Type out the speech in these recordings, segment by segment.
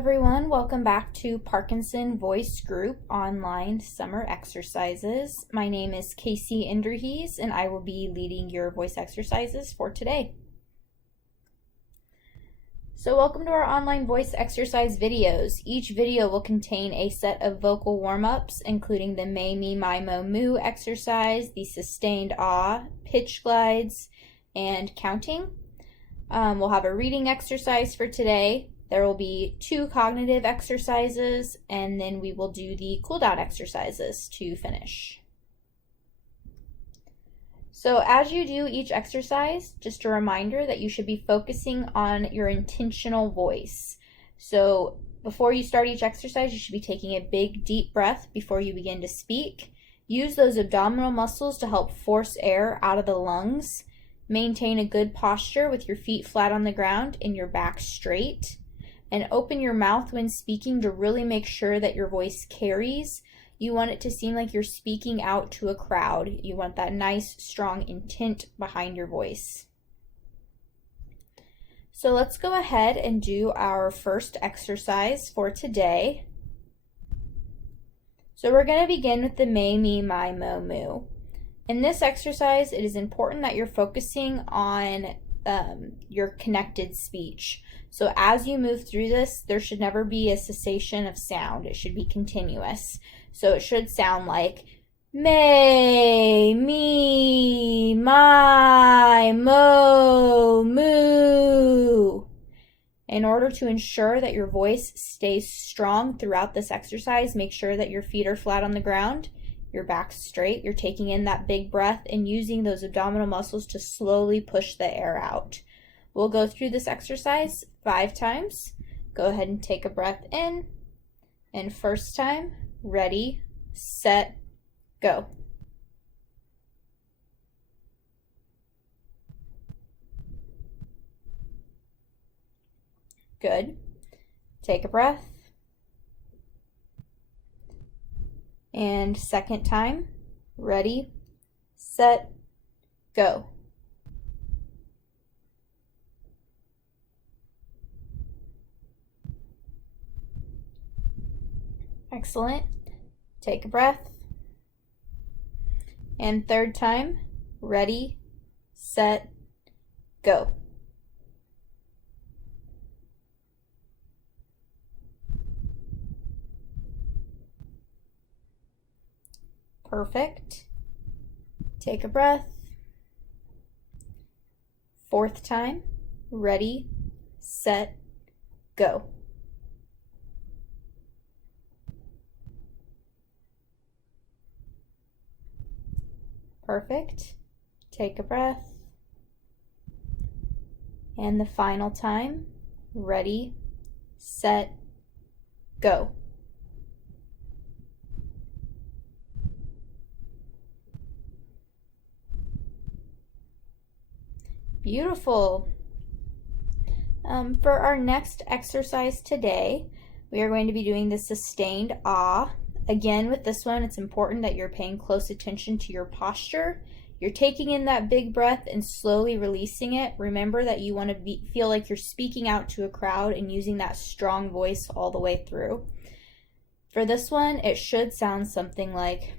everyone, welcome back to Parkinson Voice Group online summer exercises. My name is Casey Inderhees and I will be leading your voice exercises for today. So welcome to our online voice exercise videos. Each video will contain a set of vocal warm-ups, including the may, me, my, mo, moo exercise, the sustained ah, pitch glides, and counting. We'll have a reading exercise for today. There will be 2 cognitive exercises, and then we will do the cool down exercises to finish. So as you do each exercise, just a reminder that you should be focusing on your intentional voice. So before you start each exercise, you should be taking a big deep breath before you begin to speak. Use those abdominal muscles to help force air out of the lungs. Maintain a good posture with your feet flat on the ground and your back straight. And open your mouth when speaking to really make sure that your voice carries. You want it to seem like you're speaking out to a crowd. You want that nice, strong intent behind your voice. So let's go ahead and do our first exercise for today. So we're going to begin with the may, me, my, mo, moo. In this exercise, it is important that you're focusing on your connected speech. So as you move through this, there should never be a cessation of sound. It should be continuous. So it should sound like may, me, my, mo, moo. In order to ensure that your voice stays strong throughout this exercise, make sure that your feet are flat on the ground, your back straight, you're taking in that big breath and using those abdominal muscles to slowly push the air out. We'll go through this exercise 5 times. Go ahead and take a breath in. And first time, ready, set, go. Good. Take a breath. And second time, ready, set, go. Excellent. Take a breath. And third time, ready, set, go. Perfect. Take a breath. Fourth time, ready, set, go. Perfect. Take a breath. And the final time, ready, set, go. Beautiful. For our next exercise today, we are going to be doing the sustained ah. Again, with this one, it's important that you're paying close attention to your posture. You're taking in that big breath and slowly releasing it. Remember that you want to feel like you're speaking out to a crowd and using that strong voice all the way through. For this one, it should sound something like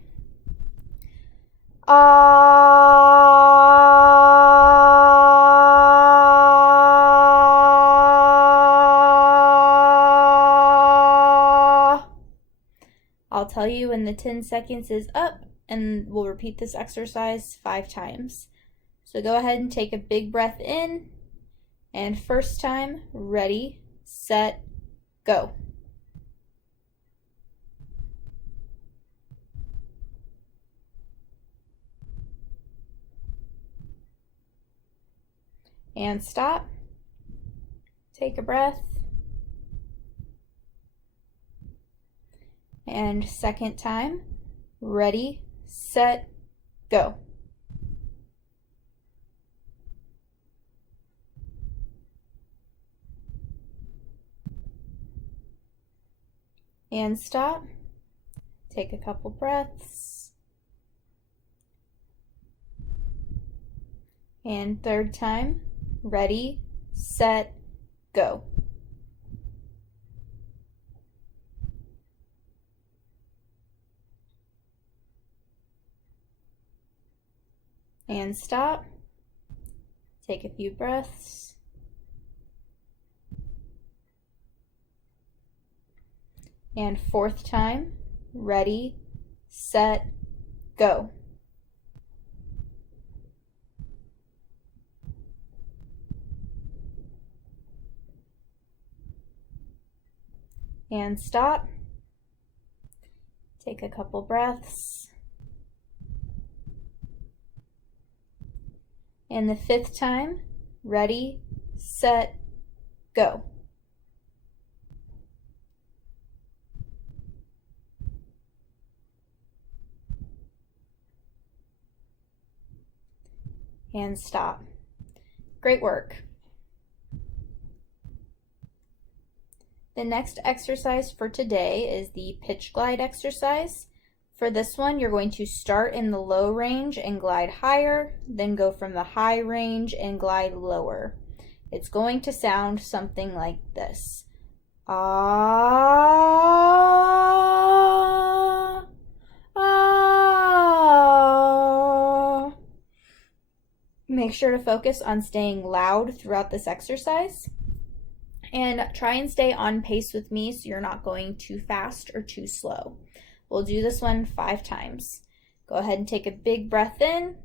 I'll tell you when the 10 seconds is up, and we'll repeat this exercise 5 times. So go ahead and take a big breath in, and first time, ready, set, go. And stop. Take a breath. And second time, ready, set, go. And stop. Take a couple breaths. And third time, ready, set, go. and stop. Take a few breaths. And fourth time, ready, set, go. And stop. Take a couple breaths. And the fifth time, ready, set, go. And stop. Great work. The next exercise for today is the pitch glide exercise. For this one, you're going to start in the low range and glide higher, then go from the high range and glide lower. It's going to sound something like this. Ah, ah. Make sure to focus on staying loud throughout this exercise. And try and stay on pace with me so you're not going too fast or too slow. We'll do this one 5 times. Go ahead and take a big breath in.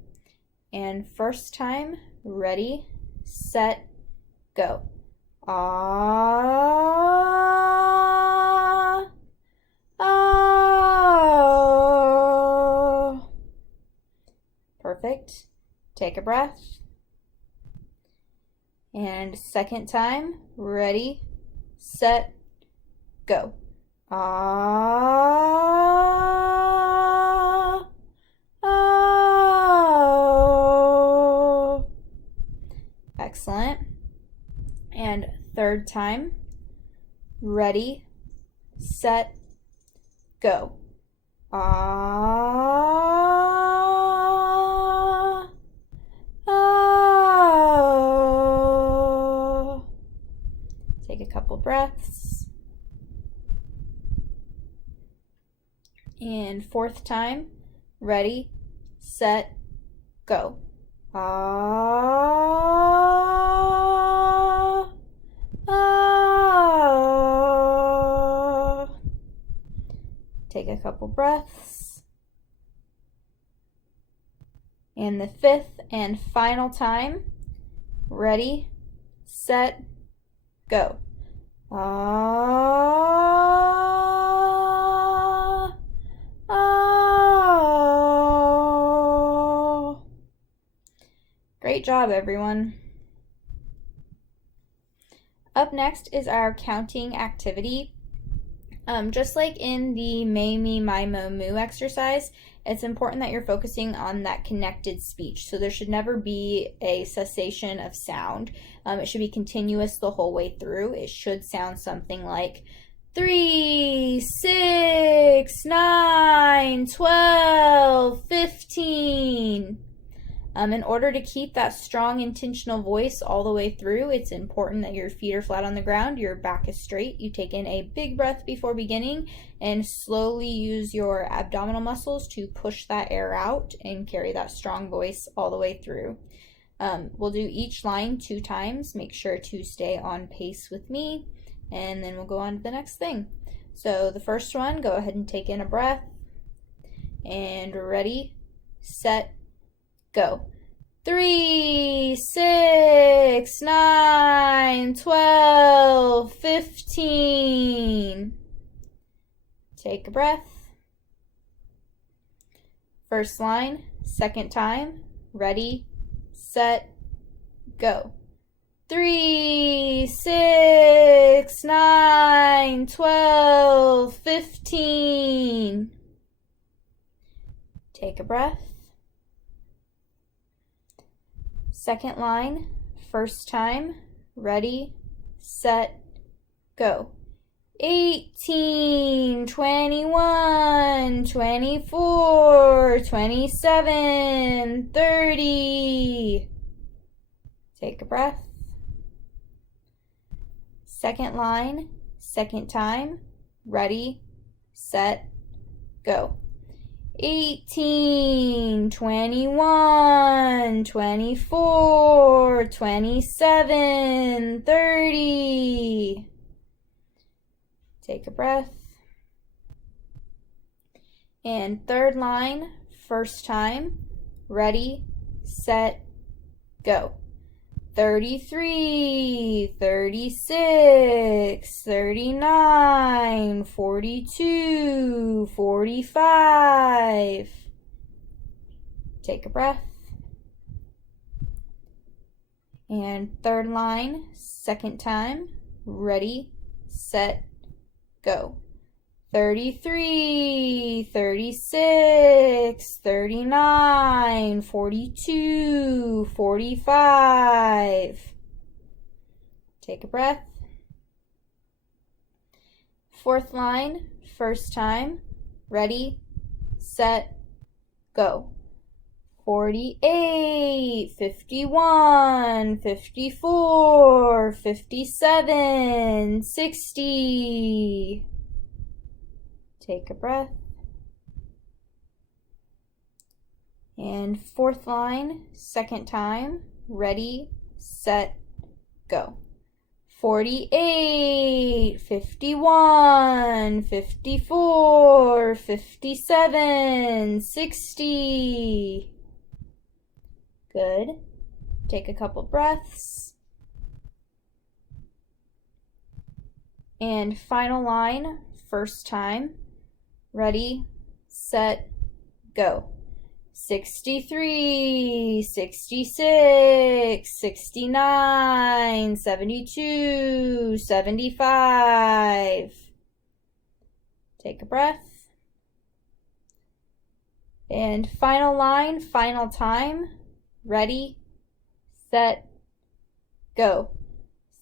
And first time, ready, set, go. Ah, ah. Perfect. Take a breath. And second time, ready, set, go. Ah, ah. Excellent. And third time, ready, set, go. Ah, ah. Take a couple breaths. And fourth time, ready, set, go. Ah, ah. Take a couple breaths. And the fifth and final time, ready, set, go. Ah, ah. Great job, everyone. Up next is our counting activity. Just like in the May, Me, My, Mo, Moo exercise, it's important that you're focusing on that connected speech. So there should never be a cessation of sound. It should be continuous the whole way through. It should sound something like 3, 6, 9, 12, 15. In order to keep that strong intentional voice all the way through, it's important that your feet are flat on the ground, your back is straight. You take in a big breath before beginning and slowly use your abdominal muscles to push that air out and carry that strong voice all the way through. We'll do each line 2 times. Make sure to stay on pace with me, and then we'll go on to the next thing. So the first one, go ahead and take in a breath, and ready, set, go. 3, 6, 9, 12, 15. Take a breath. First line, second time, ready, set, go. 3, 6, 9, 12, 15. Take a breath. Second line, first time, ready, set, go. 18, 21, 24, 27, 30. Take a breath. Second line, second time, ready, set, go. 18, 21, 24, 27, 30. Take a breath. And third line, first time. Ready, set, go. 33, 36, 39, 42, 45. Take a breath. And third line, second time. Ready, set, go. 33, 36, 39, 42, 45. Take a breath. Fourth line, first time. Ready, set, go. 48, 51, 54, 57, 60. Take a breath. And fourth line, second time. Ready, set, go. 48, 51, 54, 57, 60. Good. Take a couple breaths. And final line, first time. Ready, set, go. 63, 66, 69, 72, 75. Take a breath. And final line, final time. Ready, set, go.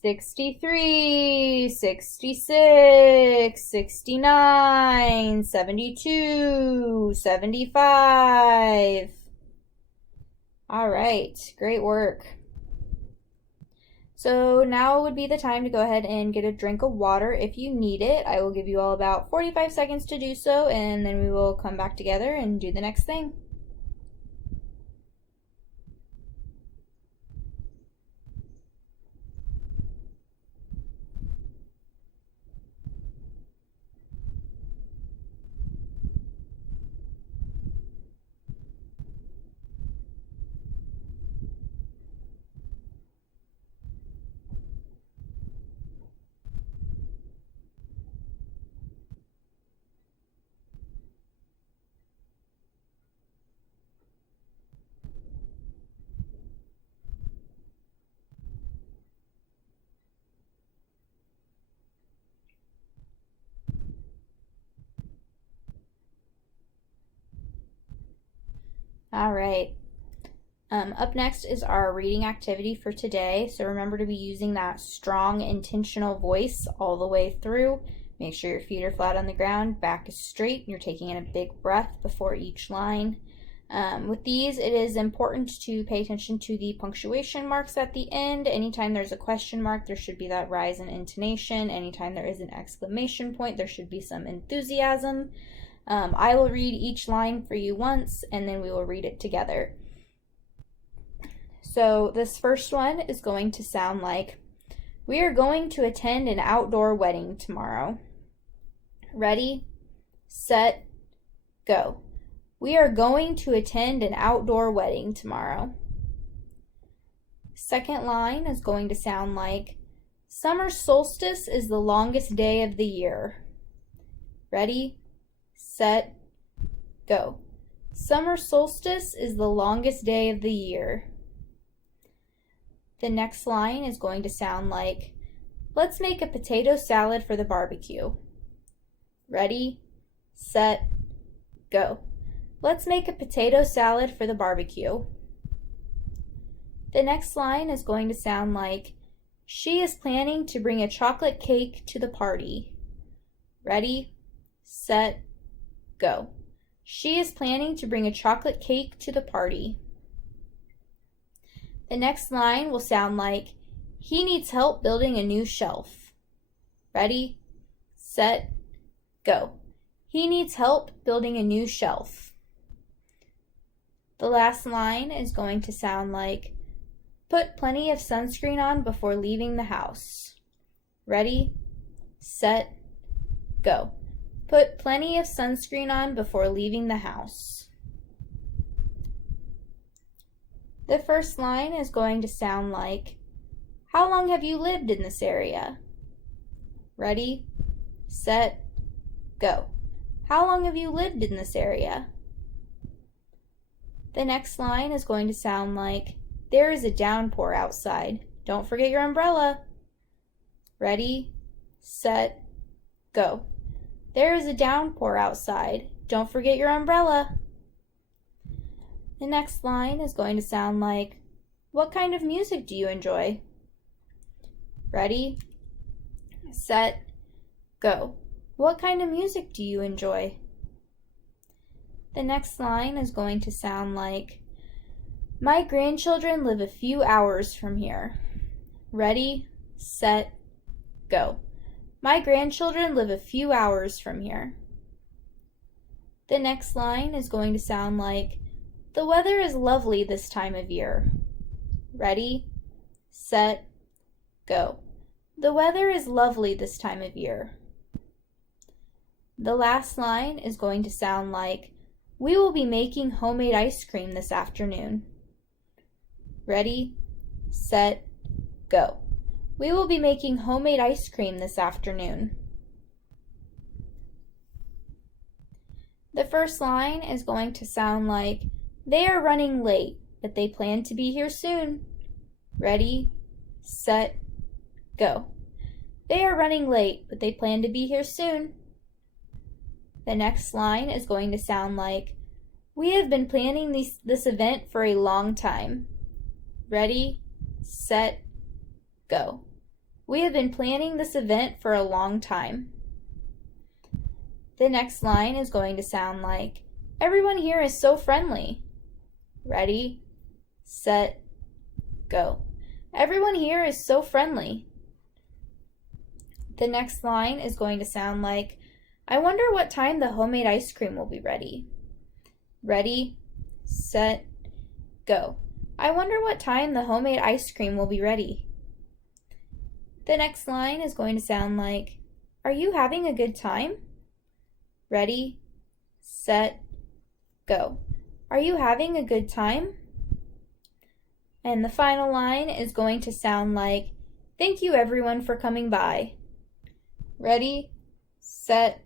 63, 66, 69, 72, 75. All right, great work. So now would be the time to go ahead and get a drink of water if you need it. I will give you all about 45 seconds to do so, and then we will come back together and do the next thing. All right. Up next is our reading activity for today. So remember to be using that strong, intentional voice all the way through. Make sure your feet are flat on the ground, back is straight, and you're taking in a big breath before each line. With these, it is important to pay attention to the punctuation marks at the end. Anytime there's a question mark, there should be that rise in intonation. Anytime there is an exclamation point, there should be some enthusiasm. I will read each line for you once, and then we will read it together. So this first one is going to sound like, we are going to attend an outdoor wedding tomorrow. Ready, set, go. We are going to attend an outdoor wedding tomorrow. Second line is going to sound like, summer solstice is the longest day of the year. Ready, set, go. Summer solstice is the longest day of the year. The next line is going to sound like, let's make a potato salad for the barbecue. Ready, set, go. Let's make a potato salad for the barbecue. The next line is going to sound like, she is planning to bring a chocolate cake to the party. Ready, set, go. She is planning to bring a chocolate cake to the party. The next line will sound like, he needs help building a new shelf. Ready, set, go. He needs help building a new shelf. The last line is going to sound like, put plenty of sunscreen on before leaving the house. Ready, set, go. Put plenty of sunscreen on before leaving the house. The first line is going to sound like, how long have you lived in this area? Ready, set, go. How long have you lived in this area? The next line is going to sound like, there is a downpour outside. Don't forget your umbrella. Ready, set, go. There is a downpour outside. Don't forget your umbrella. The next line is going to sound like, what kind of music do you enjoy? Ready, set, go. What kind of music do you enjoy? The next line is going to sound like, my grandchildren live a few hours from here. Ready, set, go. My grandchildren live a few hours from here. The next line is going to sound like, the weather is lovely this time of year. Ready, set, go. The weather is lovely this time of year. The last line is going to sound like, we will be making homemade ice cream this afternoon. Ready, set, go. We will be making homemade ice cream this afternoon. The first line is going to sound like, they are running late, but they plan to be here soon. Ready, set, go. They are running late, but they plan to be here soon. The next line is going to sound like, we have been planning this event for a long time. Ready, set, go. We have been planning this event for a long time. The next line is going to sound like, everyone here is so friendly. Ready, set, go. Everyone here is so friendly. The next line is going to sound like, I wonder what time the homemade ice cream will be ready. Ready, set, go. I wonder what time the homemade ice cream will be ready. The next line is going to sound like, are you having a good time? Ready, set, go. Are you having a good time? And the final line is going to sound like, thank you everyone for coming by. Ready, set,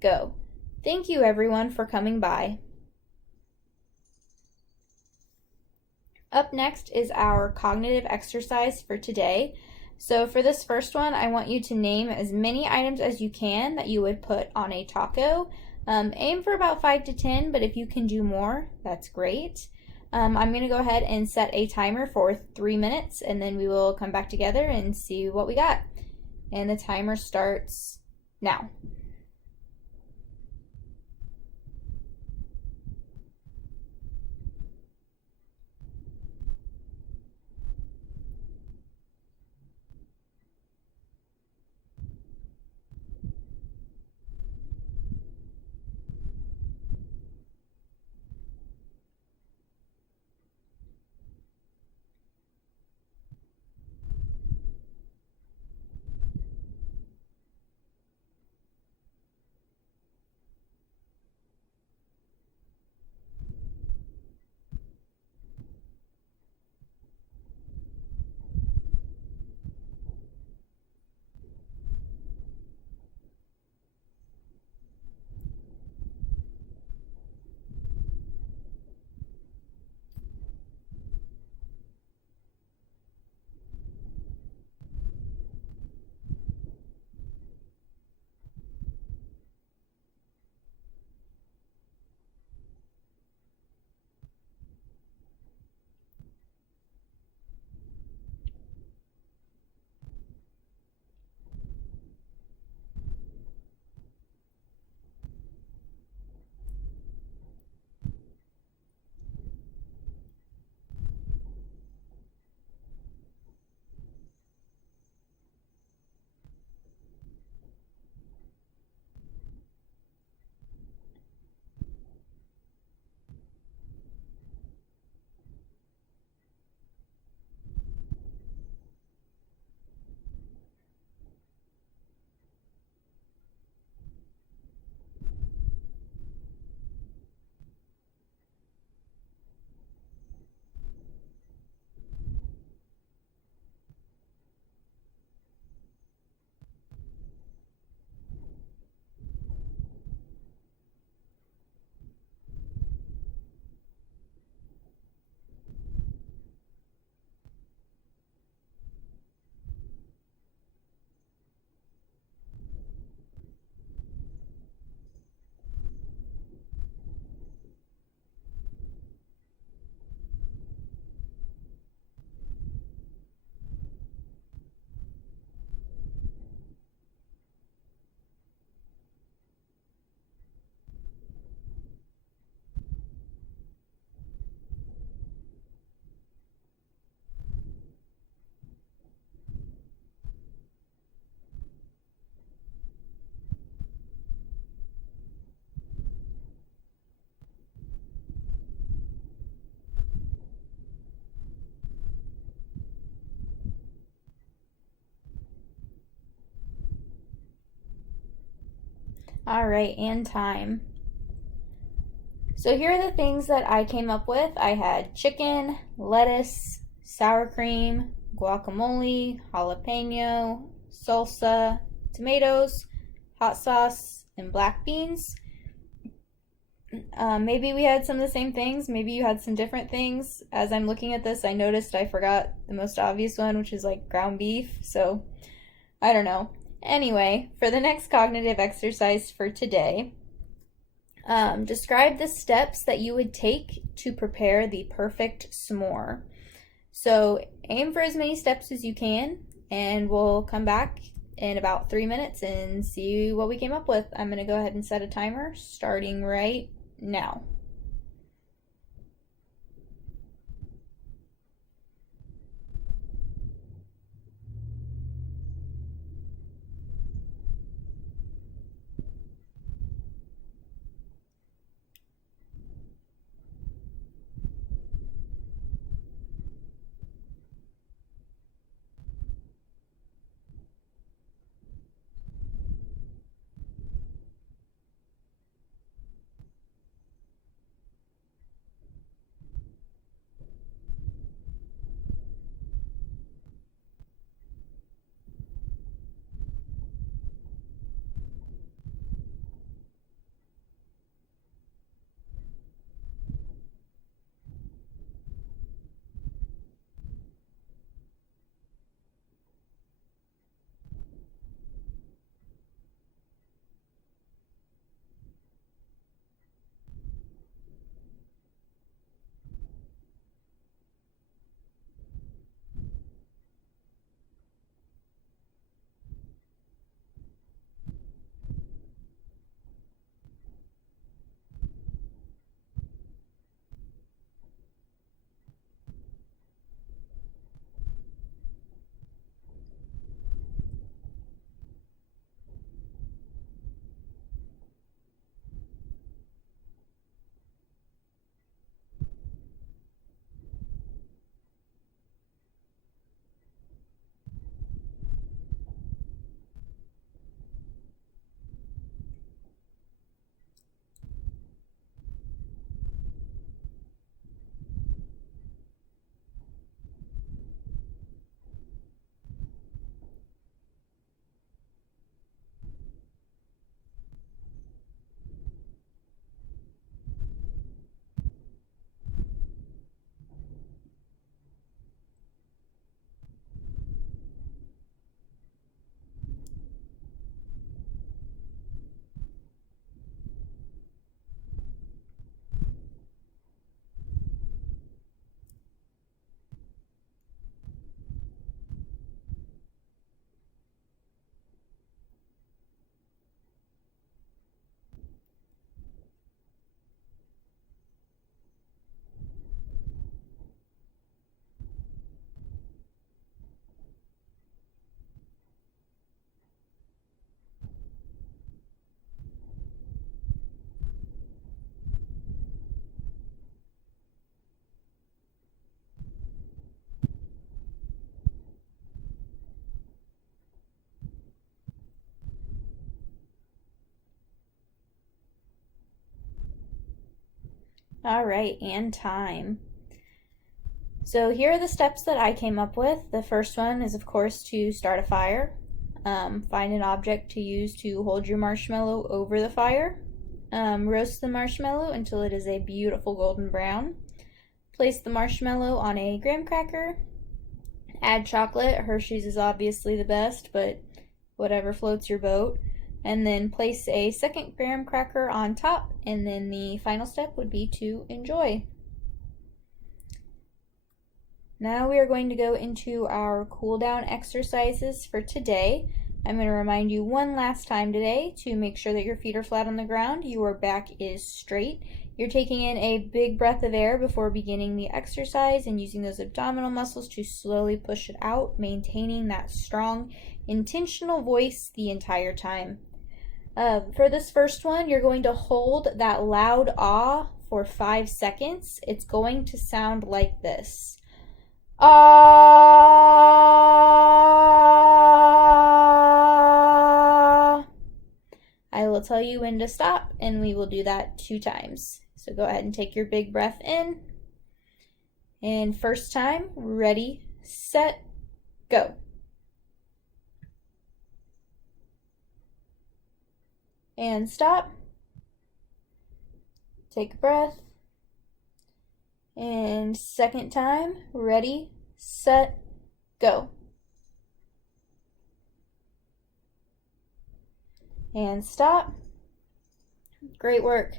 go. Thank you everyone for coming by. Up next is our cognitive exercise for today. So for this first one, I want you to name as many items as you can that you would put on a taco. Aim for about 5 to 10, but if you can do more, that's great. I'm going to go ahead and set a timer for 3 minutes, and then we will come back together and see what we got. And the timer starts now. All right, and time. So here are the things that I came up with. I had chicken, lettuce, sour cream, guacamole, jalapeno, salsa, tomatoes, hot sauce, and black beans. Maybe we had some of the same things. Maybe you had some different things. As I'm looking at this, I noticed I forgot the most obvious one, which is like ground beef. So I don't know. Anyway, for the next cognitive exercise for today, describe the steps that you would take to prepare the perfect s'more. So aim for as many steps as you can, and we'll come back in about 3 minutes and see what we came up with. I'm going to go ahead and set a timer starting right now. All right, and time. So here are the steps that I came up with. The first one is, of course, to start a fire. Find an object to use to hold your marshmallow over the fire. Roast the marshmallow until it is a beautiful golden brown. Place the marshmallow on a graham cracker. Add chocolate. Hershey's is obviously the best, but whatever floats your boat. And then place a second graham cracker on top, and then the final step would be to enjoy. Now we are going to go into our cool down exercises for today. I'm going to remind you one last time today to make sure that your feet are flat on the ground, your back is straight. You're taking in a big breath of air before beginning the exercise and using those abdominal muscles to slowly push it out, maintaining that strong, intentional voice the entire time. For this first one, you're going to hold that loud ah for 5 seconds. It's going to sound like this. Ah. I will tell you when to stop, and we will do that 2 times. So go ahead and take your big breath in. And first time, ready, set, go. And stop. Take a breath. And second time, ready, set, go. And stop. Great work.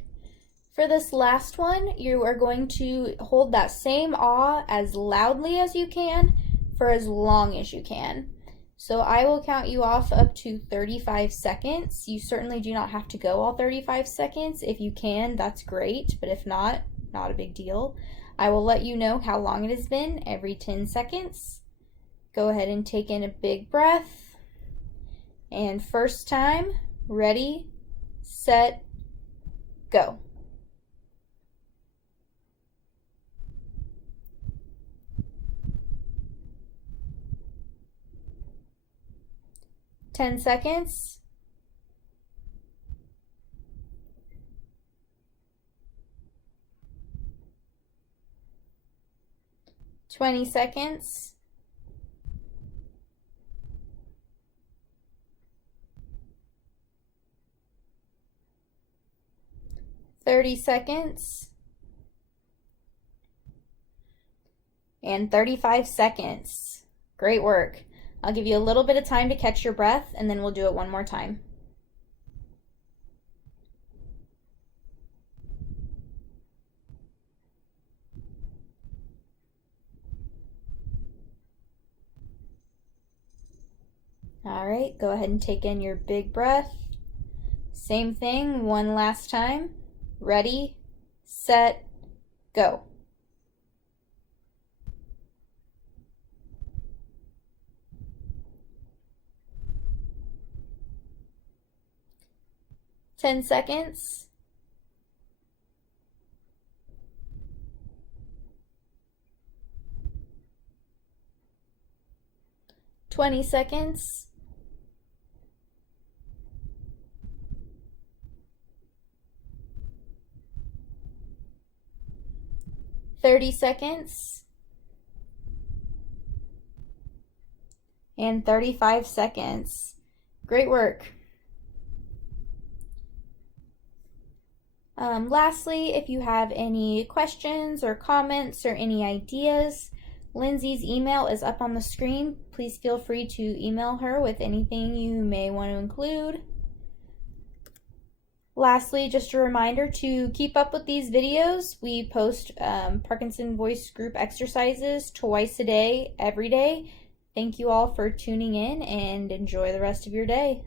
For this last one, you are going to hold that same ah as loudly as you can for as long as you can. So I will count you off up to 35 seconds. You certainly do not have to go all 35 seconds. If you can, that's great, but if not, not a big deal. I will let you know how long it has been every 10 seconds. Go ahead and take in a big breath. And first time, ready, set, go. Ten seconds. 20 seconds. 30 seconds. And 35 seconds. Great work. I'll give you a little bit of time to catch your breath, and then we'll do it one more time. All right, go ahead and take in your big breath. Same thing, one last time. Ready, set, go. Ten seconds. 20 seconds. 30 seconds. And 35 seconds. Great work. Lastly, if you have any questions or comments or any ideas, Lindsay's email is up on the screen. Please feel free to email her with anything you may want to include. Lastly, just a reminder to keep up with these videos. We post Parkinson Voice Group exercises twice a day, every day. Thank you all for tuning in, and enjoy the rest of your day.